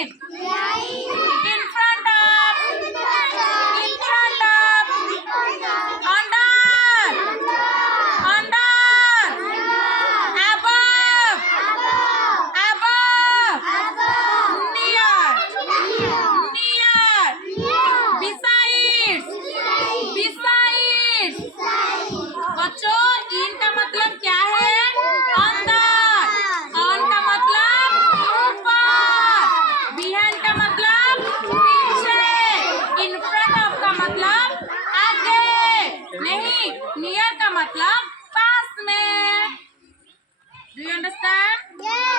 Behind. In front of. In front of. Under. Under. Above. Above. Near. Near. Besides. Besides. बच्चों इन का मतलब क्या है? अंदर. ऑन का मतलब ऊपर. बिहाइंड का मतलब पीछे. इन फ्रंट ऑफ का मतलब आगे. नहीं, नियर का मतलब पास में. Do you understand?